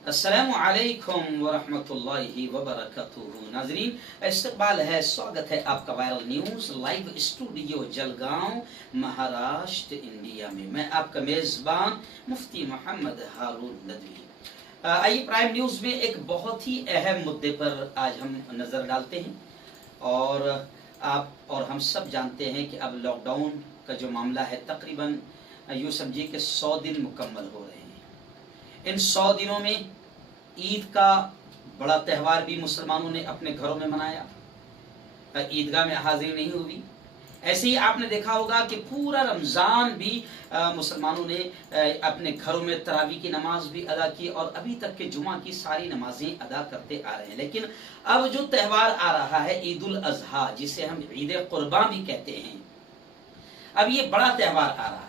अस्सलामु अलैकुम वरहमतुल्लाहि वबरकातुहू। नाजरीन, इस्तकबाल है, स्वागत है आपका viral news live studio Jalgaon, Maharashtra, India में। मैं आपका मेजबान मुफ्ती मोहम्मद हारून नदवी। आइए प्राइम न्यूज में एक बहुत ही अहम मुद्दे पर आज हम नजर डालते हैं। और आप और हम सब जानते हैं कि अब लॉकडाउन का जो मामला है, तकरीबन यूँ समझिए कि 100 दिन मुकम्मल हो रहे हैं। इन 100 दिनों में ईद का बड़ा त्यौहार भी मुसलमानों ने अपने घरों में मनाया, ईदगाह में हाजिरी नहीं हुई। ऐसे ही आपने देखा होगा कि पूरा रमज़ान भी मुसलमानों ने अपने घरों में तरावी की नमाज भी अदा की और अभी तक के जुमा की सारी नमाजें अदा करते आ रहे हैं। लेकिन अब जो त्यौहार आ रहा है ईद उल अजहा, जिसे हम ईद कुर्बान भी कहते हैं, अब ये बड़ा त्यौहार आ रहा है।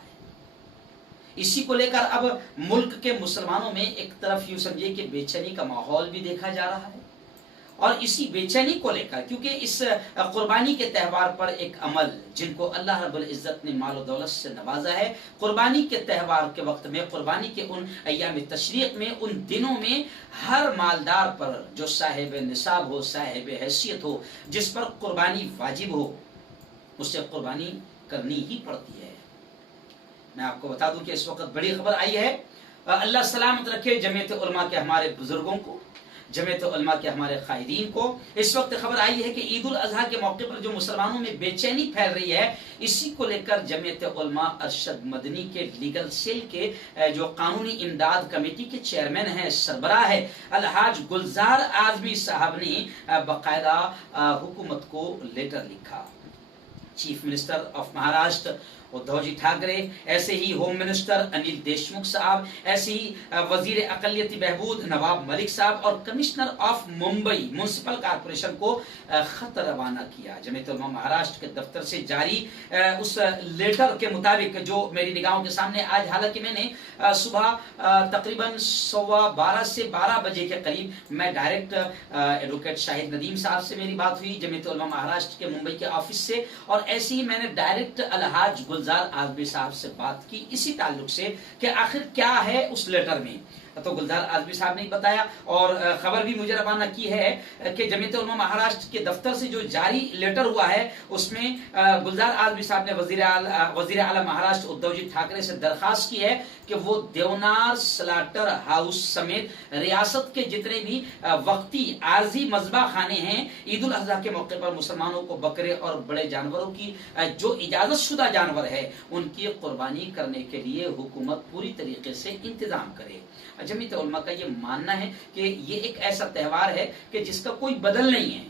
इसी को लेकर अब मुल्क के मुसलमानों में एक तरफ यूं समझिए कि बेचैनी का माहौल भी देखा जा रहा है। और इसी बेचैनी को लेकर, क्योंकि इस कुर्बानी के त्यौहार पर एक अमल जिनको अल्लाह रब्बुल इज्जत ने माल और दौलत से नवाजा है, कुर्बानी के त्यौहार के वक्त में, कुर्बानी के उन अय्याम तशरीक में, उन दिनों में हर मालदार पर जो साहिब निसाब हो, साहिब हैसियत हो, जिस पर कुर्बानी वाजिब हो, उसे कुर्बानी करनी ही पड़ती है। मैं आपको बता दूं कि इस वक्त बड़ी खबर आई है। अल्लाह सलामत रखे जमीयत उलमा के हमारे बुजुर्गों को, जमीयत उलमा के हमारे कायदीन को। इस वक्त खबर आई है कि ईद उल अजहा के मौके पर जो मुसलमानों में बेचैनी फैल रही है, इसी को लेकर जमीयत उलमा अरशद मदनी के लीगल सेल के जो कानूनी इमदाद कमेटी के चेयरमैन हैं, सरबराह है अलहाज गुलजार आजमी साहब ने बाकायदा हुकूमत को लेटर लिखा। Chief minister of Maharashtra Uddhav ji Thackeray, ऐसे ही होम मिनिस्टर अनिल देशमुख साहब, ऐसे ही वजीर अकलियती बहबूद नवाब मलिक साहब और commissioner of Mumbai municipal corporation को खत रवाना किया। जमीयत उलमा महाराष्ट्र के दफ्तर से जारी उस लेटर के मुताबिक, जो मेरी निगाहों के सामने आज, हालांकि मैंने सुबह तकरीबन 12:15 से 12 बजे के करीब मैं डायरेक्ट एडवोकेट शाहिद नदीम साहब से मेरी बात हुई, जमीयत उलमा महाराष्ट्र के मुंबई के ऑफिस से, और ऐसे ही मैंने डायरेक्ट अलहाज गुलजार आजमी साहब से बात की इसी ताल्लुक से कि आखिर क्या है उस लेटर में। तो गुलजार आजमी साहब ने बताया, और खबर भी मुझे रवाना की है कि जमीयत उलमा महाराष्ट्र के दफ्तर से जो जारी लेटर हुआ है, उसमें गुलजार आजमी साहब ने वजीर आला महाराष्ट्र उद्धव जी ठाकरे से दरखास्त की है कि वो देवनार स्लाटर हाउस समेत रियासत के जितने भी वक्ती आर्जी मजबा खाने हैं, ईद उल अजहा के मौके पर मुसलमानों को बकरे और बड़े जानवरों की जो इजाजत शुदा जानवर है, उनकी कुर्बानी करने के लिए हुकूमत पूरी तरीके से इंतजाम करे। जमीयत उलमा का ये मानना है कि ये एक ऐसा त्यौहार है कि जिसका कोई बदल नहीं है।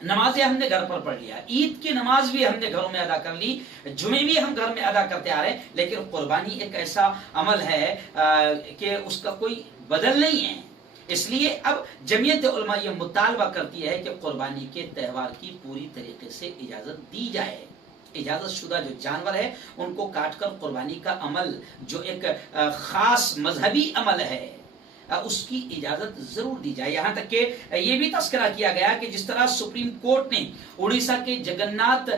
नमाजें हमने घर पर पढ़ लिया, ईद की नमाज भी हमने घरों में अदा कर ली, जुमे भी हम घर में अदा करते आ रहे हैं, लेकिन कुर्बानी एक ऐसा अमल है कि उसका कोई बदल नहीं है। इसलिए अब जमीयत उलमा ये मुतालबा करती है कि कुर्बानी के त्यौहार की पूरी तरीके से इजाजत दी जाए। इजाजत शुदा जो जानवर है उनको काटकर कुर्बानी का अमल, जो एक खास मजहबी अमल है, उसकी इजाजत जरूर दी जाए। यहाँ तक कि ये भी तस्करा किया गया कि जिस तरह सुप्रीम कोर्ट ने उड़ीसा के जगन्नाथ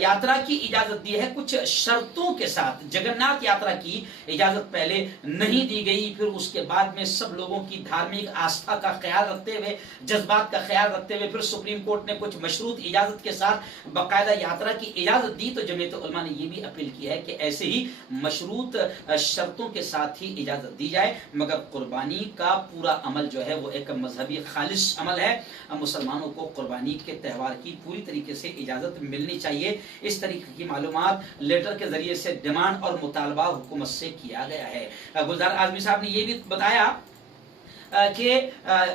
यात्रा की इजाजत दी है, कुछ शर्तों के साथ जगन्नाथ यात्रा की इजाजत पहले नहीं दी गई, फिर उसके बाद में सब लोगों की धार्मिक आस्था का ख्याल रखते हुए, जज्बात का ख्याल रखते हुए, फिर सुप्रीम कोर्ट ने कुछ मशरूत इजाजत के साथ बाकायदा यात्रा की इजाजत दी। तो जमीयत उलमा ने ये भी अपील की है कि ऐसे ही मशरूत शर्तों के साथ ही इजाजत दी जाए, मगर कुर्बानी का पूरा अमल जो है वो एक मजहबी खालिश अमल है। मुसलमानों को कुर्बानी के त्यौहार की पूरी तरीके से इजाजत मिलनी चाहिए। इस तरीके की मालूमात लेटर के जरिए से डिमांड और मुतालबा हुकूमत से किया गया है। गुलजार आजमी साहब ने यह भी बताया कि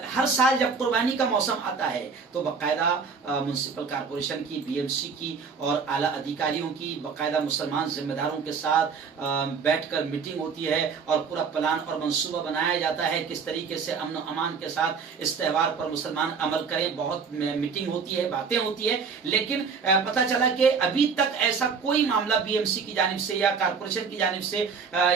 हर साल जब कुर्बानी का मौसम आता है तो बाकायदा म्युनिसिपल कॉर्पोरेशन की, बीएमसी की और आला अधिकारियों की बाकायदा मुसलमान जिम्मेदारों के साथ बैठकर मीटिंग होती है और पूरा प्लान और मंसूबा बनाया जाता है किस तरीके से अमन अमान के साथ इस त्यौहार पर मुसलमान अमल करें। बहुत मीटिंग होती है, बातें होती है, लेकिन पता चला कि अभी तक ऐसा कोई मामला बीएमसी की जानिब से या कॉर्पोरेशन की जानिब से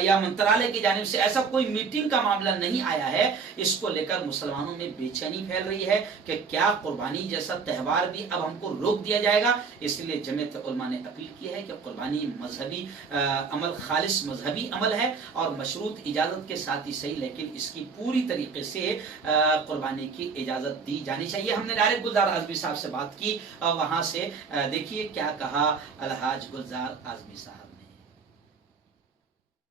या मंत्रालय की जानिब से ऐसा कोई मीटिंग का मामला नहीं आया है। اس کو لے کر مسلمانوں میں بے چینی پھیل رہی ہے کہ کیا قربانی جیسا تہوار بھی اب ہم کو روک دیا جائے گا. اس لیے جمعیت علماء نے اپیل کی ہے کہ قربانی مذہبی عمل، خالص مذہبی عمل ہے اور مشروط اجازت کے ساتھ ہی صحیح، لیکن اس کی پوری طریقے سے قربانی کی اجازت دی جانی چاہیے. ہم نے ڈائریکٹ گلزار اعظمی صاحب سے بات کی اور وہاں سے دیکھیے کیا کہا الحاج گلزار اعظمی صاحب.